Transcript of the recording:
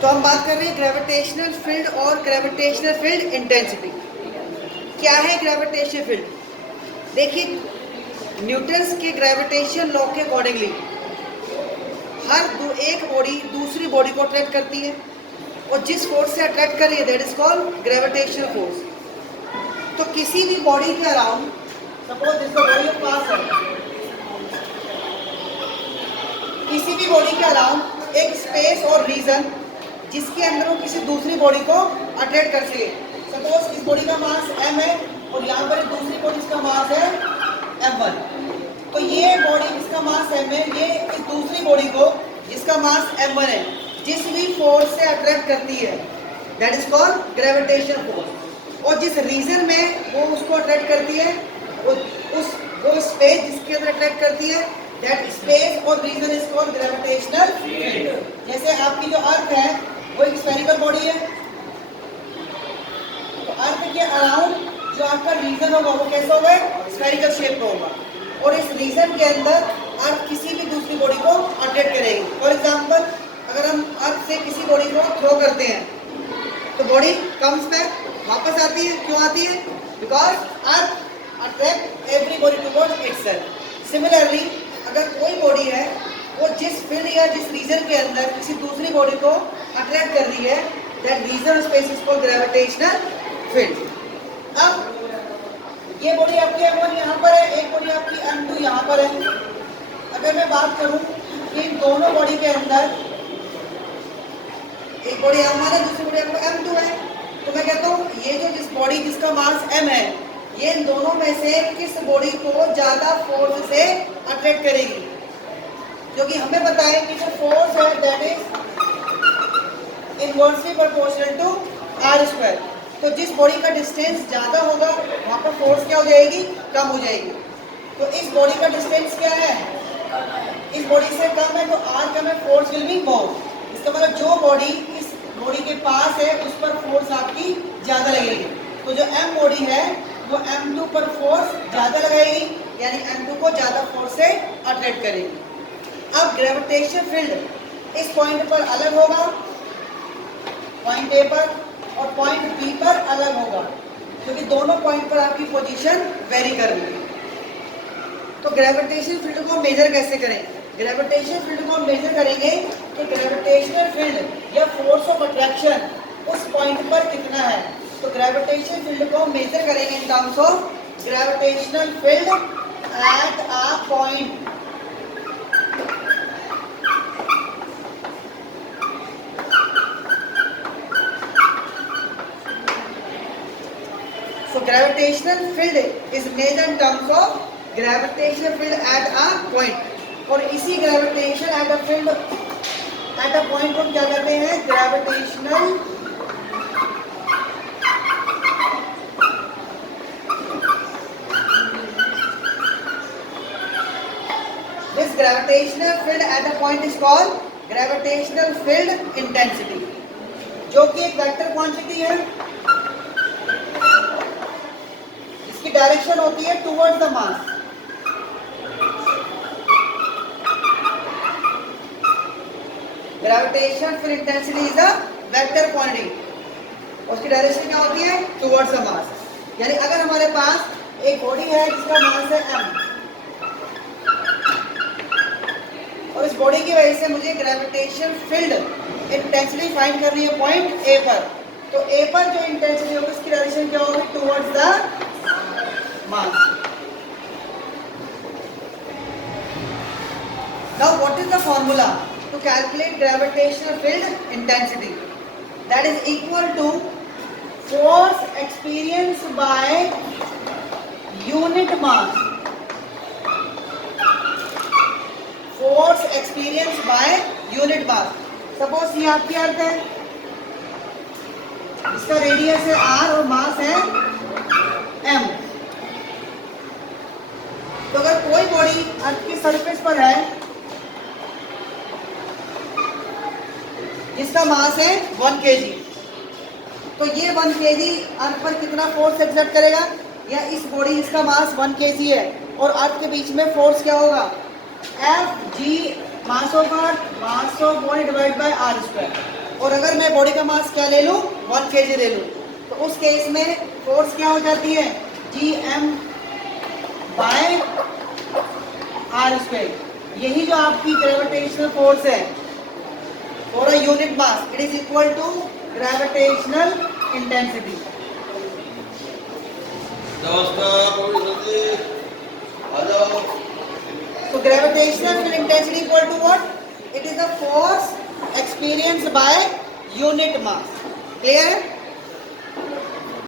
तो हम बात कर रहे हैं ग्रेविटेशनल फील्ड और ग्रेविटेशनल फील्ड इंटेंसिटी। क्या है ग्रेविटेशनल फील्ड? देखिए, न्यूटन्स के ग्रेविटेशन लॉ के अकॉर्डिंगली एक बॉडी दूसरी बॉडी को अट्रैक्ट करती है और जिस फोर्स से अट्रैक्ट कर रही है that is called gravitational force. तो किसी भी बॉडी के around, suppose this body of mass है, किसी भी बॉडी के अराउंड एक स्पेस और रीजन जिसके अंदर वो किसी दूसरी बॉडी को अट्रैक्ट कर सके। सपोज इस बॉडी का मास m है और यहाँ पर एक दूसरी बॉडी का मास है m1। तो ये बॉडी जिसका मास m है, ये इस दूसरी बॉडी को जिसका मास m1 है जिस भी फोर्स से अट्रैक्ट करती है that is called gravitational force. और जिस रीजन में वो उसको अट्रैक्ट करती है, वो स्पेस जिसके अंदर अट्रैक्ट करती है दैट स्पेस और region is called gravitational field. जैसे आपकी जो अर्थ है वो एक स्फेरिकल बॉडी है, तो अर्थ के अराउंड जो आपका रीजन होगा वो कैसा होगा? स्फेरिकल शेप का होगा। और इस रीजन के अंदर अर्थ किसी भी दूसरी बॉडी को अट्रैक्ट करेगी। फॉर एग्जांपल, अगर हम अर्थ से किसी बॉडी को थ्रो करते हैं तो बॉडी कम्स बैक, वापस आती है। क्यों आती है? Because earth attract every body towards itself. Similarly, अगर कोई बॉडी है वो जिस फील्ड या जिस रीजन के अंदर किसी दूसरी बॉडी को अट्रैक्ट कर रही है that region space is called gravitational field. अब ये बॉडी आपकी M1 यहाँ पर है, एक बॉडी आपकी M2 यहाँ पर है। अगर मैं बात करूँ कि इन दोनों बॉडी के अंदर एक बॉडी M1 है, दूसरी बॉडी आपको M2 है, तो मैं कहता हूँ ये जो जिस बॉडी जिसका मास M है ये इन दोनों में से किस बॉडी को ज्यादा फोर्स से अट्रैक्ट करेगी? क्योंकि हमें पता है कि जो फोर्स है that is inversely proportional to r²। तो जिस बॉडी का डिस्टेंस ज्यादा होगा वहां पर फोर्स क्या हो जाएगी? कम हो जाएगी। तो इस बॉडी का डिस्टेंस क्या है? इस बॉडी से कम है, तो r कम है, फोर्स विल बी मोर। इसका मतलब जो बॉडी इस बॉडी के पास है उस पर फोर्स आपकी ज्यादा लगेगी। तो जो m बॉडी है वो m2 पर फोर्स ज्यादा लगाएगी, यानी m2 को ज्यादा फोर्स से अट्रैक्ट करेगी। अब ग्रेविटेशन फील्ड इस पॉइंट पर अलग होगा, पॉइंट ए पर, और पॉइंट बी पर अलग होगा, क्योंकि दोनों पॉइंट पर आपकी पोजीशन वेरी कर रही है। तो ग्रेविटेशन फील्ड को मेजर कैसे करें? ग्रेविटेशन फील्ड को मेजर करेंगे कि ग्रेविटेशनल फील्ड या फोर्स ऑफ अट्रैक्शन उस पॉइंट पर कितना है। तो ग्रेविटेशन फील्ड को मेजर करेंगे in terms of gravitational field at a point. So gravitational field is measured in terms of gravitational field at a point। और इसी gravitation at a field at a point को क्या कहते हैं? Gravitational this gravitational field at a point is called gravitational field intensity, जो कि एक vector quantity है। डायरेक्शन होती है towards the mass. Gravitation field intensity is a vector quantity, उसकी डायरेक्शन क्या होती है? Towards the mass. यानी अगर हमारे पास एक बॉडी है जिसका मास है m, और इस बॉडी की वजह से मुझे ग्रेविटेशन फील्ड इंटेंसिटी फाइंड करनी है पॉइंट ए पर, तो ए पर जो इंटेंसिटी होगी उसकी डायरेक्शन क्या होगी? Towards the mass। Now what is the formula to calculate gravitational field intensity? That is equal to force experienced by unit mass। Force experienced by unit mass। Suppose ये आपकी अर्थ है, इसका रेडियस है r और मास है m। तो अगर कोई बॉडी अर्थ की सरफेस पर है जिसका मास है 1 kg, तो ये 1 kg अर्थ पर कितना फोर्स एक्सर्ट करेगा? या इस बॉडी जिसका मास 1 kg है और अर्थ के बीच में फोर्स क्या होगा? F g mass of earth, mass of body divide by r²। और अगर मैं बॉडी का मास क्या ले लूँ 1 kg ले लूँ, तो उस केस में फोर्स क्या हो जाती है Gm बाय आर स्क्वायर। यही जो आपकी ग्रेविटेशनल फोर्स है for a unit mass, it is equal to gravitational intensity. So gravitational intensity equal to what? It is the force experienced by unit mass. Clear?